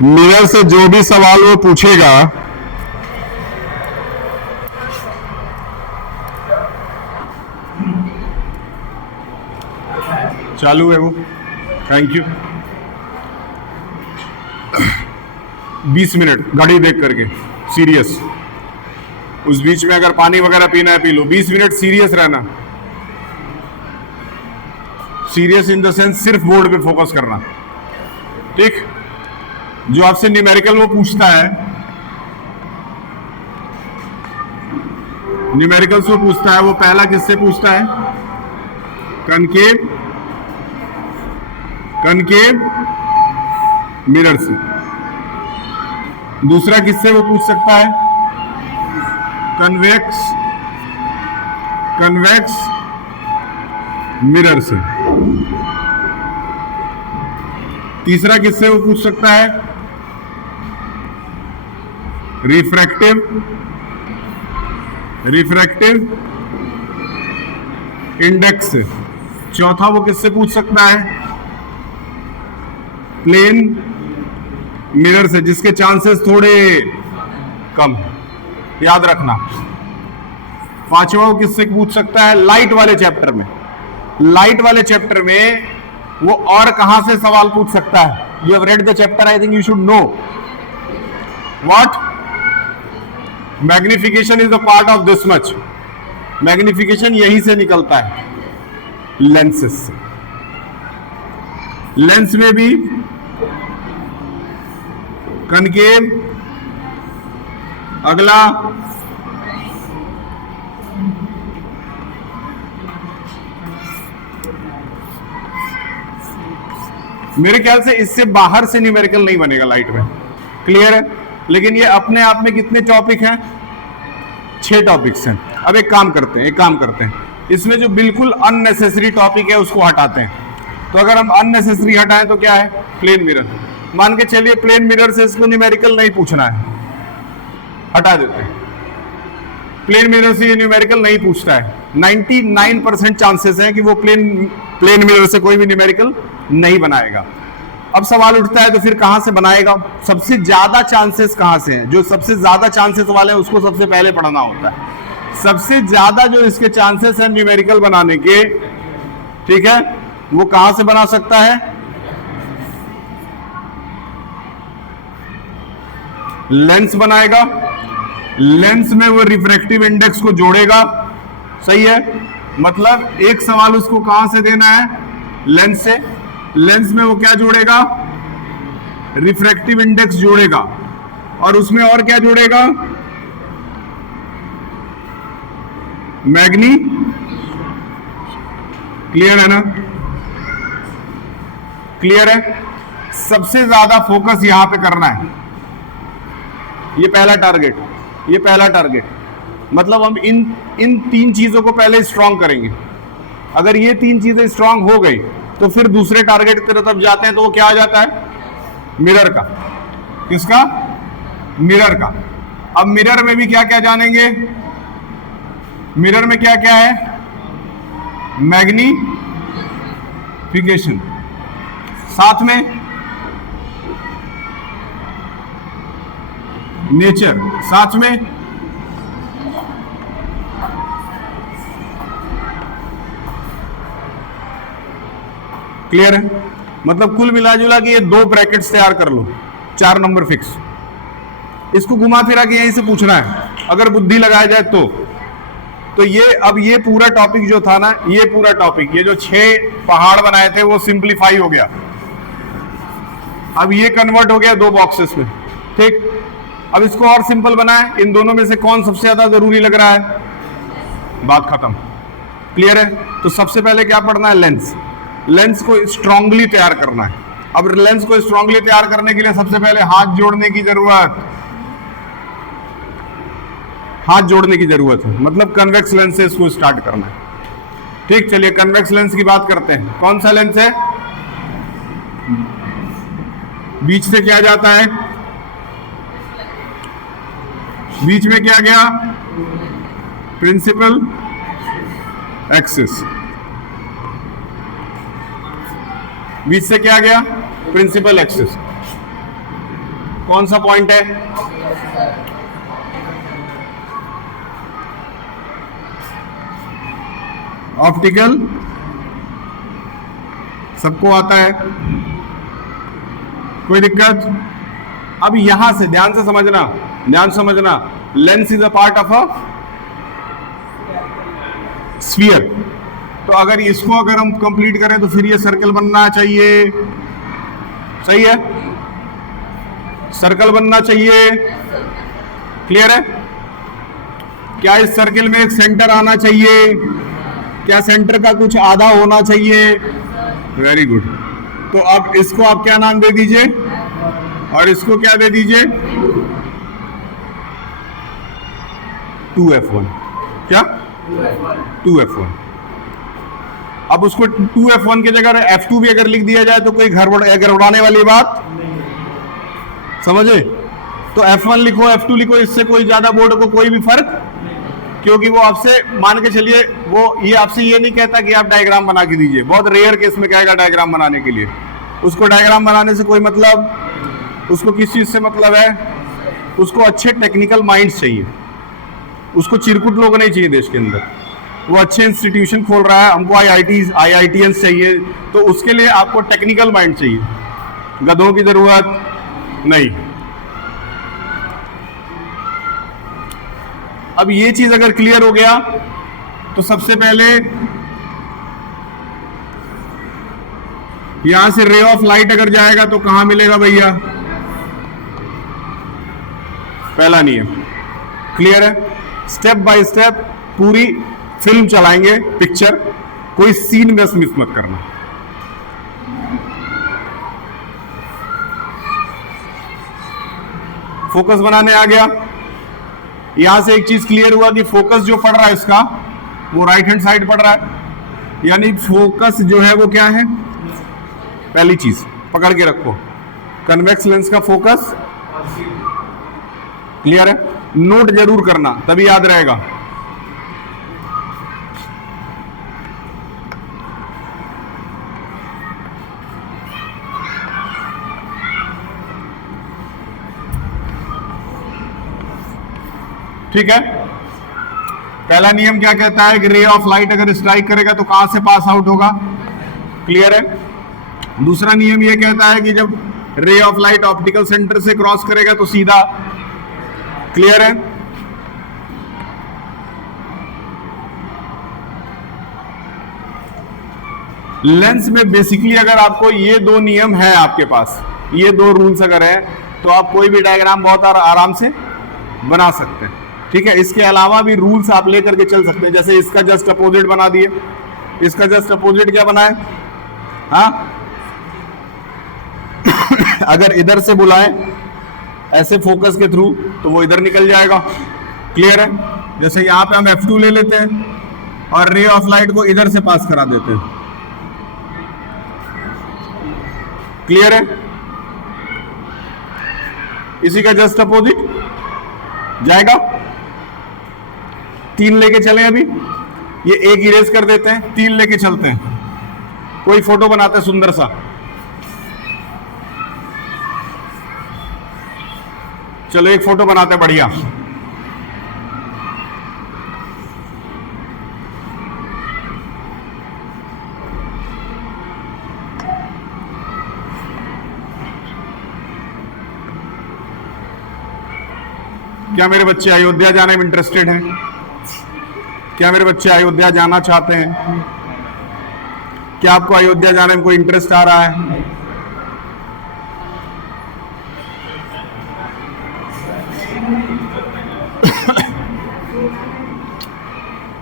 Mirror से जो भी सवाल वो पूछेगा चालू है वो। Thank you. 20 मिनट घड़ी देख करके सीरियस। उस बीच में अगर पानी वगैरह पीना है पी लो। 20 मिनट सीरियस रहना। सीरियस इन द सेंस सिर्फ बोर्ड पे फोकस करना। ठीक। जो आपसे न्यूमेरिकल वो पूछता है, न्यूमेरिकल से पूछता है, वो पहला किससे पूछता है? कनकेव मिरर से। दूसरा किससे वो पूछ सकता है? कन्वेक्स मिरर से। तीसरा किससे वो पूछ सकता है? रिफ्रैक्टिव इंडेक्स से। चौथा वो किससे पूछ सकता है? प्लेन मिरर से, जिसके चांसेस थोड़े कम है, याद रखना। पांचवा वो किससे पूछ सकता है? लाइट वाले चैप्टर में। लाइट वाले चैप्टर में वो और कहां से सवाल पूछ सकता है? You have read the chapter, I think you should know what magnification is the part of this much. Magnification यहीं से निकलता है, लेंसेस से। लेंस में भी कनकेव, अगला मेरे ख्याल से इससे बाहर से न्यूमेरिकल नहीं बनेगा लाइट में। क्लियर है? लेकिन ये अपने आप में कितने टॉपिक हैं? 6 टॉपिक्स हैं। अब एक काम करते हैं, इसमें जो बिल्कुल अननेसेसरी टॉपिक है उसको हटाते हैं। तो अगर हम अननेसेसरी हटाएं तो क्या है? Plane mirror. मान के चलिए प्लेन मिरर से इसको न्यूमेरिकल नहीं पूछना है, हटा देते हैं। प्लेन मिरर से ये न्यूमेरिकल नहीं पूछता है। 99% चांसेस हैं कि वो प्लेन मिरर से कोई भी न्यूमेरिकल नहीं बनाएगा। अब सवाल उठता है तो फिर कहां से बनाएगा? सबसे ज्यादा चांसेस कहां से हैं? जो सबसे ज्यादा चांसेस वाले हैं उसको सबसे पहले पढ़ना होता है। सबसे ज्यादा जो इसके चांसेस हैं न्यूमेरिकल बनाने के, ठीक है, वो कहां से बना सकता है? लेंस बनाएगा। लेंस में वो रिफ्रैक्टिव इंडेक्स को जोड़ेगा। सही है? मतलब एक सवाल उसको कहां से देना है? लेंस से। लेंस में वो क्या जोड़ेगा? रिफ्रैक्टिव इंडेक्स जोड़ेगा। और उसमें और क्या जोड़ेगा? मैग्नी। क्लियर है ना? क्लियर है? सबसे ज्यादा फोकस यहां पे करना है। ये पहला टारगेट। मतलब हम इन 3 चीजों को पहले स्ट्रांग करेंगे। अगर ये 3 चीजें स्ट्रांग हो गई तो फिर दूसरे टारगेट की तरफ जाते हैं। तो वो क्या आ जाता है? मिरर का। किसका? मिरर का। अब मिरर में भी क्या क्या जानेंगे? मिरर में क्या क्या है? मैग्निफिकेशन, साथ में नेचर, साथ में क्लियर है? मतलब कुल मिला जुला के ये 2 ब्रैकेट्स तैयार कर लो, 4 नंबर फिक्स। इसको घुमा फिरा के यहीं से पूछना है अगर बुद्धि लगाया जाए तो ये अब ये पूरा टॉपिक जो था ना, ये पूरा टॉपिक, ये जो 6 पहाड़ बनाए थे वो सिंप्लीफाई हो गया। अब ये कन्वर्ट हो गया 2 बॉक्सेस में। ठीक। अब इसको और सिंपल बनाए। इन दोनों में से कौन सबसे ज्यादा जरूरी लग रहा है? बात खत्म। क्लियर है? तो सबसे पहले क्या पढ़ना है? लेंस। लेंस को स्ट्रांगली तैयार करना है। अब लेंस को स्ट्रांगली तैयार करने के लिए सबसे पहले हाथ जोड़ने की जरूरत है। मतलब कन्वेक्स लेंस से इसको स्टार्ट करना है। ठीक। चलिए कन्वेक्स लेंस की बात करते हैं। कौन सा लेंस है? बीच से क्या जाता है? बीच में क्या गया? Principal axis. बीच से क्या गया? Principal axis. कौन सा पॉइंट है? ऑप्टिकल, सबको आता है, कोई दिक्कत? अब यहां से ध्यान से समझना, ध्यान समझना, lens is a part of a sphere. तो अगर इसको अगर हम कंप्लीट करें तो फिर ये सर्कल बनना चाहिए, सही है? सर्कल बनना चाहिए, क्लियर है? क्या इस सर्कल में एक सेंटर आना चाहिए? क्या सेंटर का कुछ आधा होना चाहिए? Very good. तो अब इसको आप क्या नाम दे दीजिए और इसको क्या दे दीजिए? 2f1। क्या? 2f1। अब उसको 2f1 की जगह f2 भी अगर लिख दिया जाए तो कोई घर उड़ाने वाली बात समझे? तो f1 लिखो, f2 लिखो, इससे कोई ज्यादा बोर्ड को कोई भी फर्क, क्योंकि वो आपसे मान के चलिए वो ये आपसे ये नहीं कहता कि आप डायग्राम बना के दीजिए, बहुत रेयर केस में कहेगा डायग्राम बनाने के लिए। उसको डायग्राम बनाने से कोई मतलब, उसको किस चीज से मतलब है? उसको अच्छे टेक्निकल माइंड्स चाहिए, उसको चिरकुट लोग नहीं चाहिए देश के अंदर। वो अच्छे इंस्टीट्यूशन खोल रहा है, हमको IITs चाहिए, तो उसके लिए आपको टेक्निकल माइंड चाहिए, गधों की जरूरत नहीं। अब ये चीज अगर क्लियर हो गया तो सबसे पहले यहां से रे ऑफ लाइट अगर जाएगा तो कहां मिलेगा भैया? पहला नियम क्लियर है? स्टेप बाय स्टेप पूरी फिल्म चलाएंगे, पिक्चर, कोई सीन मिस मत करना। फोकस बनाने आ गया। यहां से एक चीज क्लियर हुआ कि फोकस जो पड़ रहा है इसका वो राइट हैंड साइड पड़ रहा है, यानी फोकस जो है वो क्या है? पहली चीज पकड़ के रखो, कन्वेक्स लेंस का फोकस क्लियर है? नोट जरूर करना तभी याद रहेगा। ठीक है? पहला नियम क्या कहता है कि रे ऑफ लाइट अगर स्ट्राइक करेगा तो कहां से पास आउट होगा? क्लियर है? दूसरा नियम यह कहता है कि जब रे ऑफ लाइट ऑप्टिकल सेंटर से क्रॉस करेगा तो सीधा, क्लियर है? लेंस में बेसिकली अगर आपको ये दो नियम है आपके पास, ये दो रूल्स अगर है तो आप कोई भी डायग्राम बहुत आराम से बना सकते हैं। ठीक है? इसके अलावा भी रूल्स आप लेकर के चल सकते हैं, जैसे इसका जस्ट अपोजिट बना दिए। इसका जस्ट अपोजिट क्या बनाए? हाँ अगर इधर से बुलाएं ऐसे फोकस के थ्रू तो वो इधर निकल जाएगा, क्लियर है? जैसे यहां पे हम F2 ले लेते हैं और रे ऑफ लाइट को इधर से पास करा देते हैं, क्लियर है? इसी का जस्ट अपोजिट जाएगा। 3 लेके चलें, अभी ये एक इरेज कर देते हैं, 3 लेके चलते हैं, कोई फोटो बनाते हैं सुंदर सा। चलो एक फोटो बनाते हैं बढ़िया। क्या मेरे बच्चे अयोध्या जाने में इंटरेस्टेड हैं? क्या मेरे बच्चे अयोध्या जाना चाहते हैं? क्या आपको अयोध्या जाने में कोई इंटरेस्ट आ रहा है?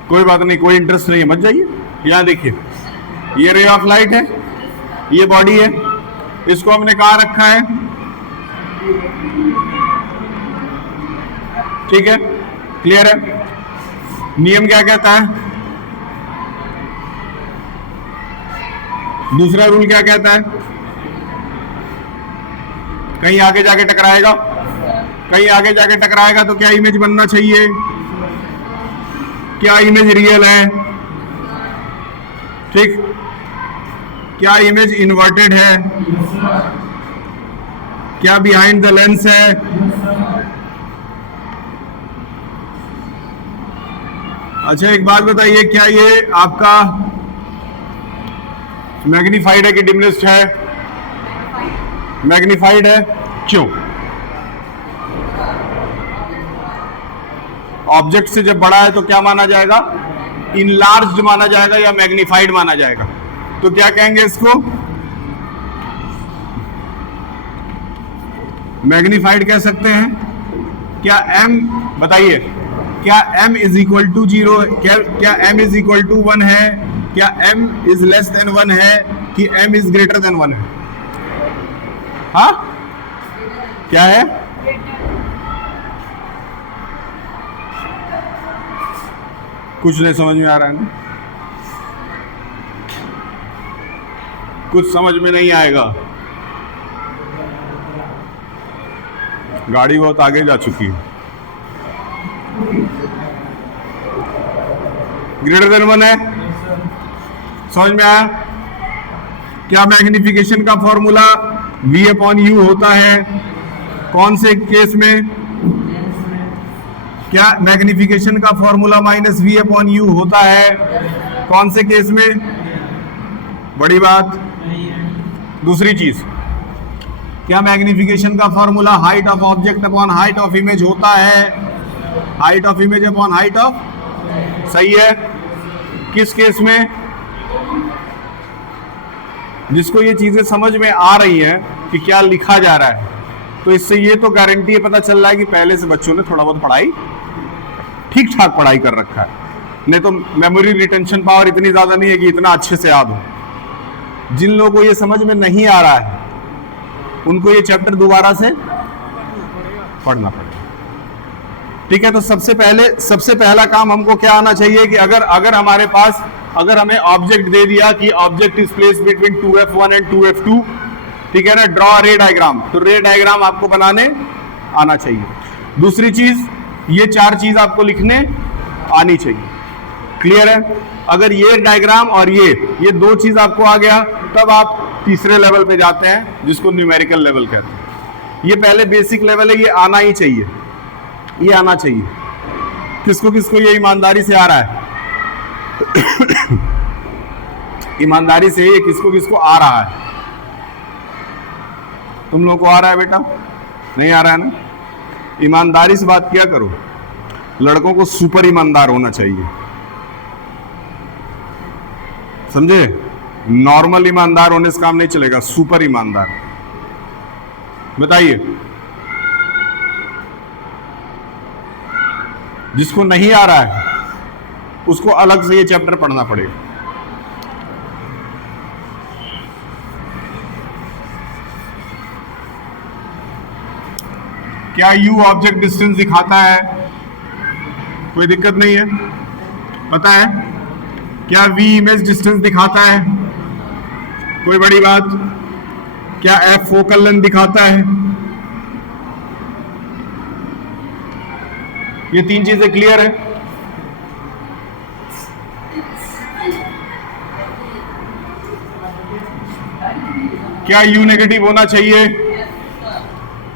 कोई बात नहीं, कोई इंटरेस्ट नहीं है, मत जाइए। यहां देखिए, ये रे ऑफ लाइट है, ये बॉडी है, इसको हमने कहां रखा है? ठीक है? क्लियर है? नियम क्या कहता है? दूसरा रूल क्या कहता है? कहीं आगे जाके टकराएगा, कहीं आगे जाके टकराएगा तो क्या इमेज बनना चाहिए? क्या इमेज रियल है? ठीक? क्या इमेज इन्वर्टेड है? क्या बिहाइंड द लेंस है? अच्छा एक बात बताइए, क्या ये आपका मैग्नीफाइड है कि डिमिनिश्ड है? मैग्नीफाइड है। क्यों? ऑब्जेक्ट से जब बड़ा है तो क्या माना जाएगा? इनलार्ज्ड माना जाएगा या मैग्नीफाइड माना जाएगा? तो क्या कहेंगे इसको? मैग्नीफाइड कह सकते हैं। क्या m, बताइए, क्या m इज इक्वल टू 0? क्या m इज इक्वल टू 1 है? क्या m इज लेस देन 1 है कि m इज ग्रेटर देन 1 है? हाँ, क्या है? कुछ नहीं समझ में आ रहा है ना? कुछ समझ में नहीं आएगा। गाड़ी बहुत आगे जा चुकी है। ग्रेटर देन 1 है, समझ में आया? क्या मैग्निफिकेशन का फॉर्मूला V अपॉन U होता है? कौन से केस में? क्या मैग्निफिकेशन का formula minus V upon U होता है? कौन से केस में? बड़ी बात। दूसरी चीज, क्या मैग्निफिकेशन का formula height of object upon height of image होता है? Height of image upon height of, सही है। किस केस में? जिसको ये चीजें समझ में आ रही हैं कि क्या लिखा जा रहा है, तो इससे ये तो गारंटी है, पता चल रहा है कि पहले से बच्चों ने थोड़ा बहुत पढ़ाई, ठीक ठाक पढ़ाई कर रखा है। नहीं तो मेमोरी रिटेंशन पावर इतनी ज्यादा नहीं है कि इतना अच्छे से याद हो। जिन लोगों को ये समझ में नहीं आ रहा है उनको ये चैप्टर दोबारा से पढ़ना पड़ेगा। ठीक है, तो सबसे पहला काम हमको क्या आना चाहिए कि अगर हमारे पास, अगर हमें ऑब्जेक्ट दे दिया कि object is place between 2f1 and 2f2, ठीक है ना, ड्रॉ रे डायग्राम, तो रे डायग्राम आपको बनाने आना चाहिए। दूसरी चीज, ये 4 चीज आपको लिखने आनी चाहिए। क्लियर है? अगर ये डायग्राम और ये 2 चीज आपको आ गया, तब आप तीसरे लेवल पे जाते हैं जिसको न्यूमेरिकल लेवल कहते हैं। ये पहले बेसिक लेवल है, ये आना ही चाहिए, ये आना चाहिए। किसको किसको ये ईमानदारी से आ रहा है? ईमानदारी से ये किसको किसको आ रहा है? तुम लोग को आ रहा है बेटा? नहीं आ रहा है ना? ईमानदारी से बात किया करो। लड़कों को सुपर ईमानदार होना चाहिए, समझे? नॉर्मल ईमानदार होने से काम नहीं चलेगा, सुपर ईमानदार। बताइए, जिसको नहीं आ रहा है उसको अलग से ये चैप्टर पढ़ना पड़ेगा। क्या U ऑब्जेक्ट डिस्टेंस दिखाता है? कोई दिक्कत नहीं है, पता है? क्या V इमेज डिस्टेंस दिखाता है? कोई बड़ी बात? क्या F फोकल लेंथ दिखाता है? ये 3 चीजें क्लियर है? क्या U नेगेटिव होना चाहिए?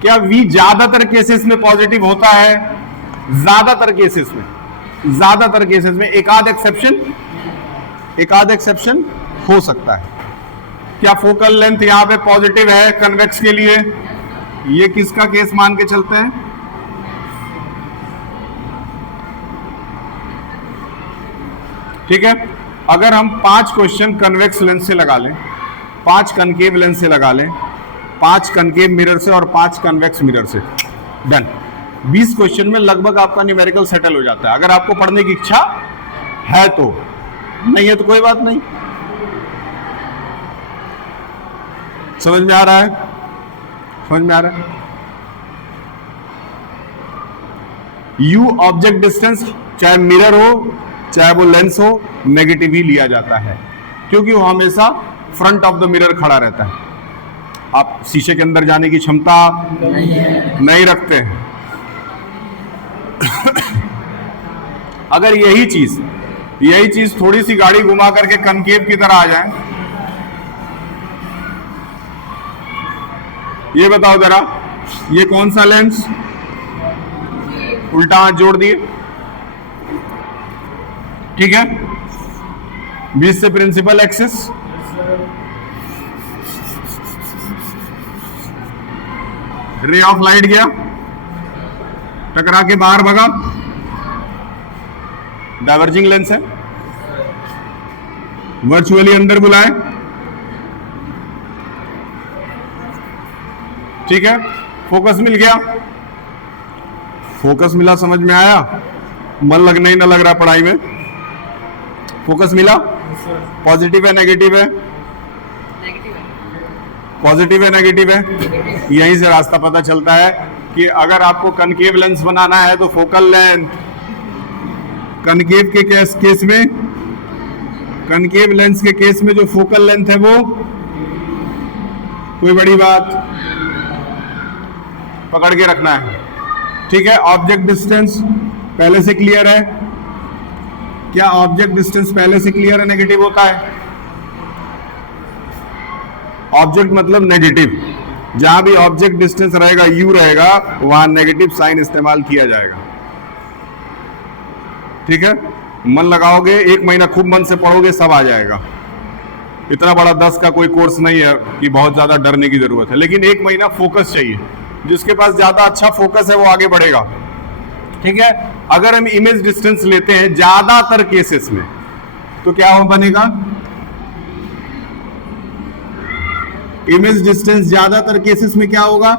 क्या V ज्यादातर केसेस में पॉजिटिव होता है? ज्यादातर केसेस में एक आध एक्सेप्शन हो सकता है। क्या फोकल लेंथ यहां पे पॉजिटिव है कन्वेक्स के लिए? ये किसका केस मान के चलते हैं? ठीक है, अगर हम 5 क्वेश्चन कन्वेक्स लेंस से लगा लें, 5 कनकेव लेंस से लगा लें, 5 कनकेव मिरर से और 5 कन्वेक्स मिरर से, डन। 20 क्वेश्चन में लगभग आपका न्यूमेरिकल सेटल हो जाता है। अगर आपको पढ़ने की इच्छा है तो, नहीं है तो कोई बात नहीं। समझ में आ रहा है? समझ में आ रहा है? U ऑब्जेक्ट डिस्टेंस चाहे मिरर हो चाहे वो लेंस हो, नेगेटिव ही लिया जाता है, क्योंकि वो हमेशा फ्रंट ऑफ द मिरर खड़ा रहता है। आप शीशे के अंदर जाने की क्षमता नहीं रखते हैं। अगर यही चीज थोड़ी सी गाड़ी घुमा करके कनकेव की तरह आ जाए, ये बताओ जरा, ये कौन सा लेंस? उल्टा हाथ जोड़ दिए, ठीक है। बीच से principal axis, ray of light गया, टकरा के बाहर भगा, डाइवर्जिंग लेंस है। वर्चुअली अंदर बुलाए, ठीक है। फोकस मिल गया, फोकस मिला, समझ में आया? मन लगना ही ना लग रहा पढ़ाई में। फोकस मिला, पॉजिटिव है नेगेटिव है? पॉजिटिव है नेगेटिव है? यहीं से रास्ता पता चलता है कि अगर आपको कनकेव लेंस बनाना है तो फोकल लेंथ, कनकेव के केस में, कनकेव लेंस के केस में जो फोकल लेंथ है वो, कोई बड़ी बात, पकड़ के रखना है, ठीक है। ऑब्जेक्ट डिस्टेंस पहले से क्लियर है? क्या ऑब्जेक्ट डिस्टेंस पहले से क्लियर है नेगेटिव होता है? ऑब्जेक्ट मतलब नेगेटिव, जहां भी ऑब्जेक्ट डिस्टेंस रहेगा, यू रहेगा, वहां नेगेटिव साइन इस्तेमाल किया जाएगा, ठीक है। मन लगाओगे, 1 महीना खूब मन से पढ़ोगे, सब आ जाएगा। इतना बड़ा 10 का कोई कोर्स नहीं है कि बहुत ज्यादा डरने की जरूरत है, लेकिन 1 महीना फोकस चाहिए। जिसके पास ज्यादा अच्छा फोकस है वो आगे बढ़ेगा, ठीक है। अगर हम इमेज डिस्टेंस लेते हैं ज्यादातर केसेस में, तो क्या हो बनेगा? इमेज डिस्टेंस ज्यादातर केसेस में क्या होगा?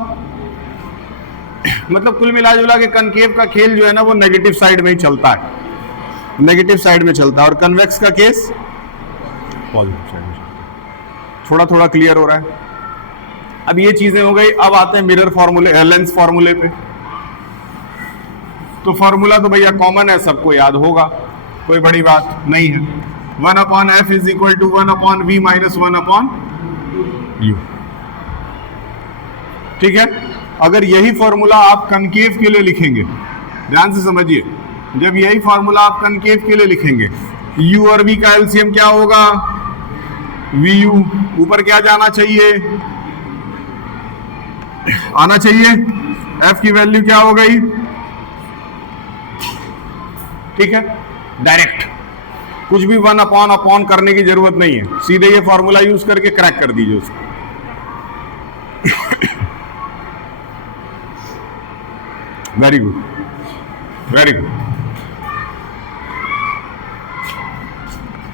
मतलब कुल मिला जुला के कनकेव का खेल जो है ना वो नेगेटिव साइड में ही चलता है, नेगेटिव साइड में चलता है, और कन्वेक्स का केस पॉजिटिव साइड में चलता है। थोड़ा थोड़ा क्लियर हो रहा है? अब ये चीजें हो गई। अब आते हैं मिरर फॉर्मूले, लेंस फॉर्मूले पे। तो फॉर्मूला तो भैया कॉमन है, सबको याद होगा, कोई बड़ी बात नहीं है। 1/f is equal to 1/v minus 1/u, ठीक है। अगर यही फॉर्मूला आप कनकेव के लिए लिखेंगे, ध्यान से समझिए, जब यही फॉर्मूला आप कनकेव के लिए लिखेंगे, u और v का एलसीएम क्या होगा? vu। ऊपर क्या जाना चाहिए? आना चाहिए, f की वैल्यू क्या हो गई? ठीक है, डायरेक्ट, कुछ भी 1/अपॉन करने की जरूरत नहीं है, सीधे ये फॉर्मूला यूज करके क्रैक कर दीजिए उसको। वेरी गुड, वेरी गुड,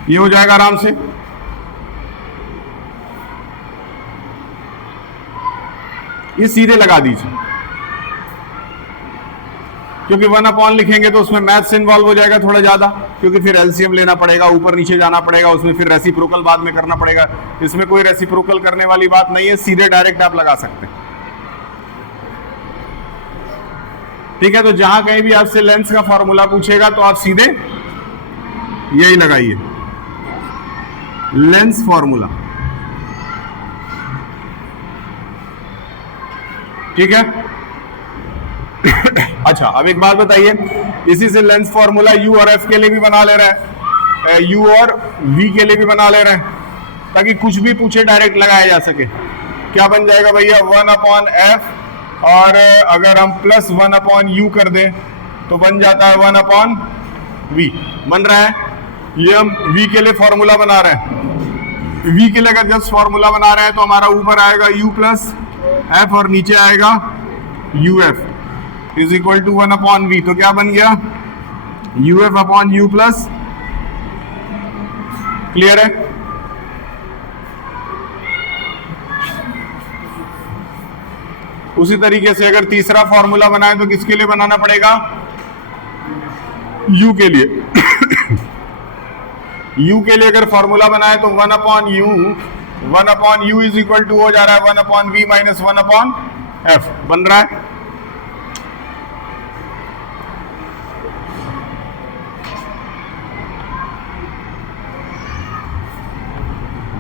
ये हो जाएगा आराम से। ये सीधे लगा दीजिए, क्योंकि 1/अपॉन लिखेंगे तो उसमें मैथ्स इन्वॉल्व हो जाएगा थोड़ा ज्यादा, क्योंकि फिर एलसीएम लेना पड़ेगा, ऊपर नीचे जाना पड़ेगा, उसमें फिर रेसिप्रोकल बाद में करना पड़ेगा। इसमें कोई रेसिप्रोकल करने वाली बात नहीं है, सीधे डायरेक्ट आप लगा सकते हैं, ठीक है। तो जहां कहीं भी आपसे लेंस का फॉर्मूला पूछेगा तो आप सीधे यही लगाइए, लेंस फॉर्मूला, ठीक है। अच्छा, अब एक बात बताइए, इसी से लेंस फॉर्मूला यू और एफ के लिए भी बना ले रहा है, यू और वी के लिए भी बना ले रहे हैं, ताकि कुछ भी पूछे डायरेक्ट लगाया जा सके। क्या बन जाएगा भैया? 1/f, और अगर हम प्लस 1/u कर दें तो बन जाता है 1/v। बन रहा है, ये हम v के लिए फॉर्मूला बना रहे हैं। v के लिए अगर जस्ट फॉर्मूला बना रहे हैं तो हमारा ऊपर आएगा u प्लस f और नीचे आएगा uf is equal to 1/v। तो क्या बन गया? uf/u प्लस, क्लियर है? उसी तरीके से अगर तीसरा फॉर्मूला बनाए तो किसके लिए बनाना पड़ेगा? u के लिए। u के लिए अगर फॉर्मूला बनाए तो 1/u इज इक्वल टू हो जा रहा है 1/v माइनस 1/f। बन रहा है?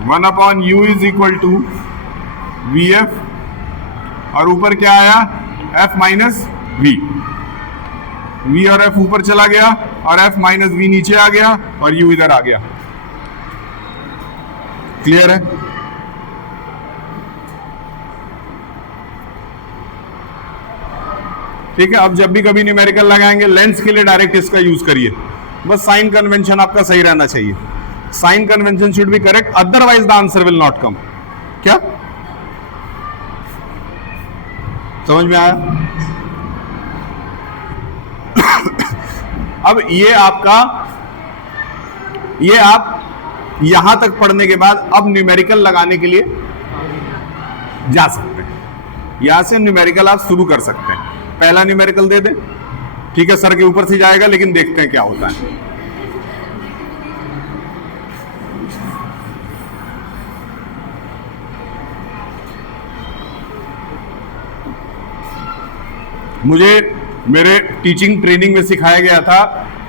One upon u is equal to v f, और ऊपर क्या आया? f minus v. v और f ऊपर चला गया और f माइनस वी नीचे आ गया और u इधर आ गया। क्लियर है? ठीक है, अब जब भी कभी न्यूमेरिकल लगाएंगे लेंस के लिए डायरेक्ट इसका यूज करिए, बस साइन कन्वेंशन आपका सही रहना चाहिए, sign convention should be correct, otherwise the answer will not come. क्या समझ में आया? अब ये आपका, ये आप यहां तक पढ़ने के बाद अब न्यूमेरिकल लगाने के लिए जा सकते हैं, यहां से न्यूमेरिकल आप शुरू कर सकते हैं। पहला न्यूमेरिकल दे दें, ठीक है, सर के ऊपर से जाएगा, लेकिन देखते हैं क्या होता है। मुझे मेरे टीचिंग ट्रेनिंग में सिखाया गया था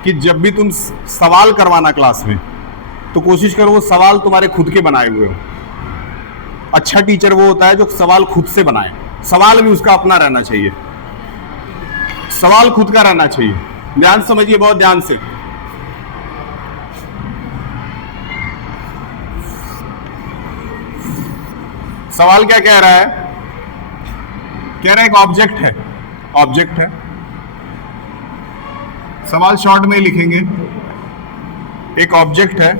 कि जब भी तुम सवाल करवाना क्लास में, तो कोशिश करो वो सवाल तुम्हारे खुद के बनाए हुए हो। अच्छा टीचर वो होता है जो सवाल खुद से बनाए, सवाल भी उसका अपना रहना चाहिए, सवाल खुद का रहना चाहिए। ध्यान समझिए, बहुत ध्यान से। सवाल क्या कह रहा है? कह रहा है एक ऑब्जेक्ट है, ऑब्जेक्ट है, सवाल शॉर्ट में लिखेंगे, एक ऑब्जेक्ट है,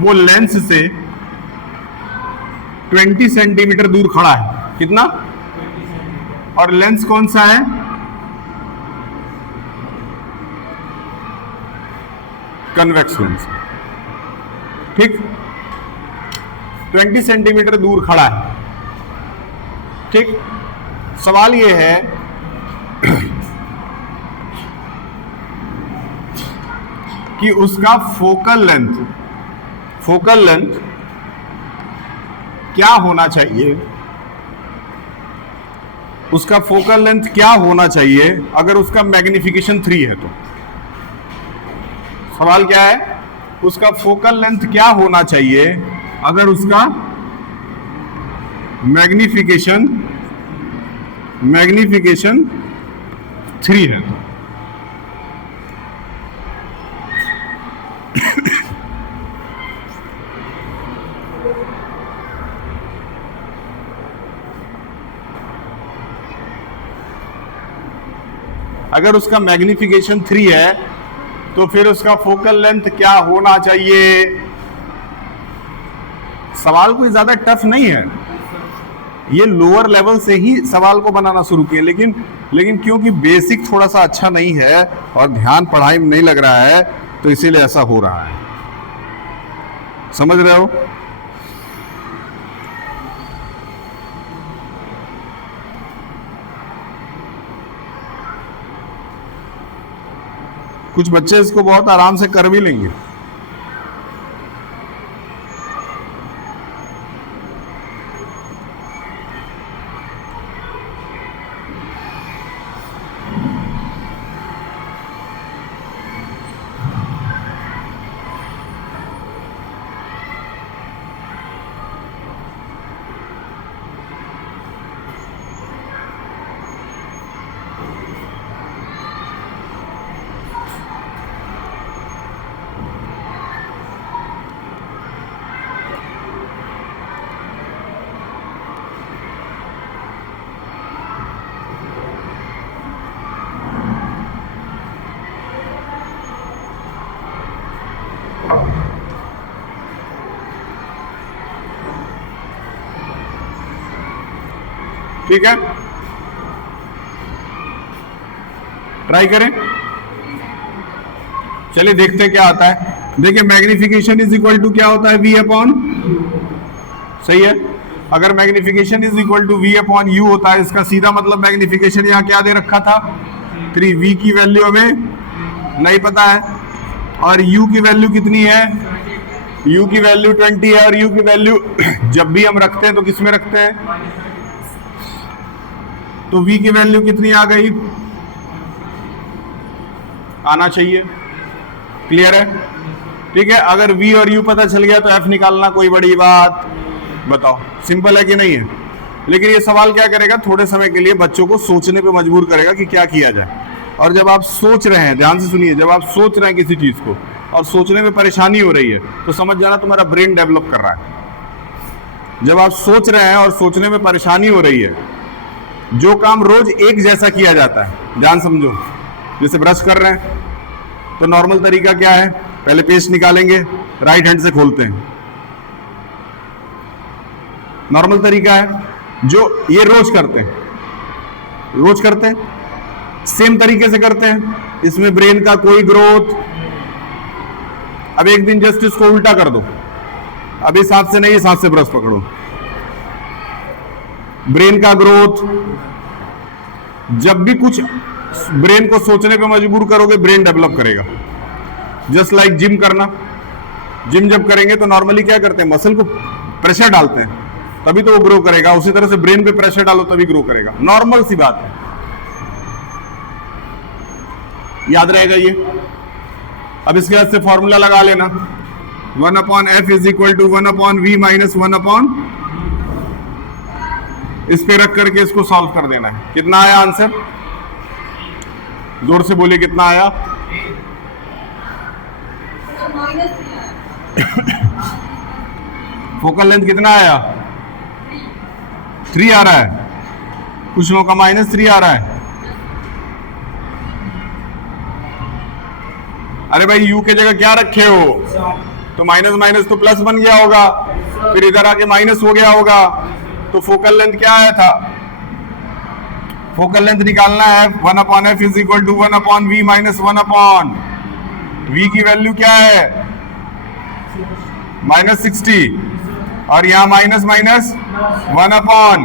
वो लेंस से 20 सेंटीमीटर दूर खड़ा है। कितना? और लेंस कौन सा है? Convex lens. ठीक, 20 सेंटीमीटर दूर खड़ा है। ठीक, सवाल ये है कि उसका फोकल लेंथ क्या होना चाहिए, उसका फोकल लेंथ क्या होना चाहिए अगर उसका मैग्निफिकेशन 3 है। तो सवाल क्या है? उसका फोकल लेंथ क्या होना चाहिए अगर उसका मैग्निफिकेशन 3 है। तो अगर उसका मैग्निफिकेशन 3 है तो फिर उसका फोकल लेंथ क्या होना चाहिए? सवाल कोई ज्यादा टफ नहीं है, ये लोअर लेवल से ही सवाल को बनाना शुरू किए, लेकिन क्योंकि बेसिक थोड़ा सा अच्छा नहीं है और ध्यान पढ़ाई में नहीं लग रहा है, तो इसीलिए ऐसा हो रहा है। समझ रहे हो? कुछ बच्चे इसको बहुत आराम से कर भी लेंगे। ठीक है, ट्राई करें। चलिए देखते हैं क्या आता है। देखिए मैग्निफिकेशन इज इक्वल टू क्या होता है? V अपॉन, सही है। अगर magnification is equal to V upon U होता है, इसका सीधा मतलब मैग्निफिकेशन यहाँ क्या दे रखा था? 3। V की वैल्यू हमें नहीं पता है, और U की वैल्यू कितनी है? U की वैल्यू 20 है, और U की वैल्यू जब भी हम रखते हैं तो किस में रखते हैं? तो V की वैल्यू कितनी आ गई? आना चाहिए। क्लियर है? ठीक है, अगर V और U पता चल गया तो F निकालना कोई बड़ी बात? बताओ, सिंपल है कि नहीं है? लेकिन ये सवाल क्या करेगा, थोड़े समय के लिए बच्चों को सोचने पे मजबूर करेगा कि क्या किया जाए। और जब आप सोच रहे हैं, ध्यान से सुनिए, जब आप सोच रहे हैं किसी चीज को और सोचने में परेशानी हो रही है, तो समझ जाना तुम्हारा ब्रेन डेवलप कर रहा है। जब आप सोच रहे हैं और सोचने में परेशानी हो रही है, जो काम रोज एक जैसा किया जाता है, ध्यान समझो, जैसे ब्रश कर रहे हैं तो नॉर्मल तरीका क्या है, पहले पेस्ट निकालेंगे, राइट हैंड से खोलते हैं, नॉर्मल तरीका है जो ये रोज करते हैं, सेम तरीके से करते हैं, इसमें ब्रेन का कोई ग्रोथ। अब एक दिन जस्ट इसको उल्टा कर दो, अब इस हाथ से नहीं इस हाथ से ब्रश पकड़ो, ब्रेन का ग्रोथ। जब भी कुछ ब्रेन को सोचने पे मजबूर करोगे, ब्रेन डेवलप करेगा। जस्ट लाइक जिम करना, जिम जब करेंगे तो नॉर्मली क्या करते हैं, मसल को प्रेशर डालते हैं, तभी तो वो ग्रो करेगा। उसी तरह से ब्रेन पे प्रेशर डालो तभी ग्रो करेगा, नॉर्मल सी बात है, याद रहेगा ये। अब इसके बाद से फॉर्मूला लगा लेना, 1/f is equal to 1/v minus 1/, इस पे रख करके इसको सॉल्व कर देना है। कितना आया आंसर, जोर से बोलिए कितना आया। फोकल लेंथ कितना आया, 3 आ रहा है, कुछ लोगों का -3 आ रहा है। अरे भाई u के जगह क्या रखे हो, तो माइनस माइनस तो प्लस बन गया होगा, फिर इधर आके माइनस हो गया होगा, तो फोकल लेंथ क्या आया था, फोकल लेंथ निकालना है 1/f is equal to 1/v minus 1/, v की वैल्यू क्या है -60, और यहाँ माइनस माइनस 1/,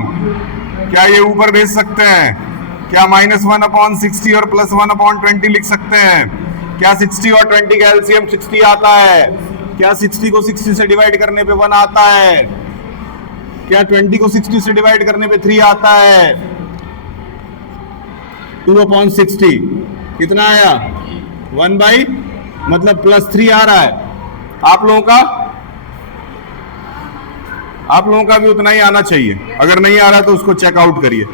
क्या ये ऊपर भेज सकते हैं, क्या -1/60 और +1/20 लिख सकते हैं, क्या 60 और 20 का एलसीएम 60 आता है, क्या 60 को 60 से डिवाइड करने पे 1 आता है, क्या 20 को 60 से डिवाइड करने पे 3 आता है, 2/60 कितना आया 1 बाई मतलब +3 आ रहा है। आप लोगों का भी उतना ही आना चाहिए, अगर नहीं आ रहा तो उसको चेकआउट करिए।